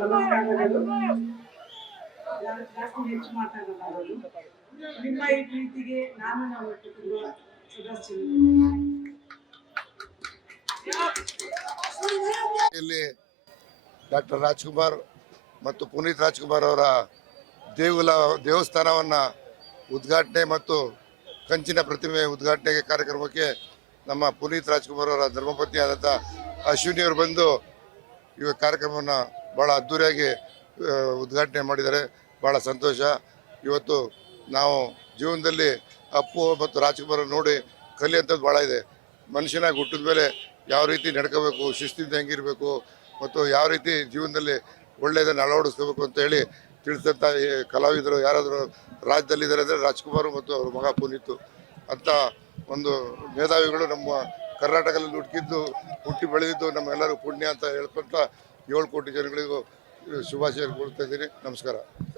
ನಮಸ್ಕಾರಗಳು. ಜಾಸ್ತಿ ಹೆಚ್ಚು ಮಾತಾಡಬಾರದು. ನಿಮ್ಮ ಈ ಪ್ರೀತಿಗೆ ನಾನು ನಮ್ಮ ಕುಟುಂಬ ಸದಸ್ಯರು ಇಲ್ಲಿ ಡಾಕ್ಟರ್ ರಾಜ್ಕುಮಾರ್ ಮತ್ತು ಪುನೀತ್ ರಾಜ್ಕುಮಾರ್ ಅವರ ದೇವಸ್ಥಾನವನ್ನು ಉದ್ಘಾಟನೆ ಮತ್ತು ಕಂಚಿನ ಪ್ರತಿಮೆ ಉದ್ಘಾಟನೆ ಕಾರ್ಯಕ್ರಮಕ್ಕೆ ನಮ್ಮ ಪುನೀತ್ ರಾಜ್ಕುಮಾರ್ ಅವರ ಧರ್ಮಪತ್ನಿ ಆದಂಥ ಅಶ್ವಿನಿ ಅವರು ಬಂದು ಈ ಕಾರ್ಯಕ್ರಮವನ್ನು ಭಾಳ ಅದ್ಧೂರಿಯಾಗಿ ಉದ್ಘಾಟನೆ ಮಾಡಿದ್ದಾರೆ. ಭಾಳ ಸಂತೋಷ. ಇವತ್ತು ನಾವು ಜೀವನದಲ್ಲಿ ಅಪ್ಪು ಮತ್ತು ರಾಜ್ಕುಮಾರ್ ನೋಡಿ ಕಲಿಯುವಂಥದ್ದು ಭಾಳ ಇದೆ. ಮನುಷ್ಯನಾಗಿ ಹುಟ್ಟಿದ ಮೇಲೆ ಯಾವ ರೀತಿ ನಡ್ಕೋಬೇಕು, ಶಿಸ್ತಿಂದ ಹೆಂಗಿರಬೇಕು ಮತ್ತು ಯಾವ ರೀತಿ ಜೀವನದಲ್ಲಿ ಒಳ್ಳೆಯದನ್ನು ಅಳವಡಿಸ್ಕೋಬೇಕು ಅಂತ ಹೇಳಿ ತಿಳಿಸಿದಂಥ ಕಲಾವಿದರು ಯಾರಾದರೂ ರಾಜ್ಯದಲ್ಲಿದ್ದಾರೆ ಅಂದರೆ ರಾಜ್ಕುಮಾರ್ ಮತ್ತು ಅವ್ರ ಮಗ ಪುನೀತ್ ಅಂತ ಒಂದು ಮೇಧಾವಿಗಳು ನಮ್ಮ ಕರ್ನಾಟಕದಲ್ಲಿ ಹುಟ್ಟಿ ಬೆಳೆದಿದ್ದು ನಮ್ಮೆಲ್ಲರೂ ಪುಣ್ಯ ಅಂತ ಹೇಳ್ಕೊಂತ 7 ಕೋಟಿ ಜನಗಳಿಗೂ ಶುಭಾಶಯ ಕೊಡ್ತಾ ಇದ್ದೀನಿ. ನಮಸ್ಕಾರ.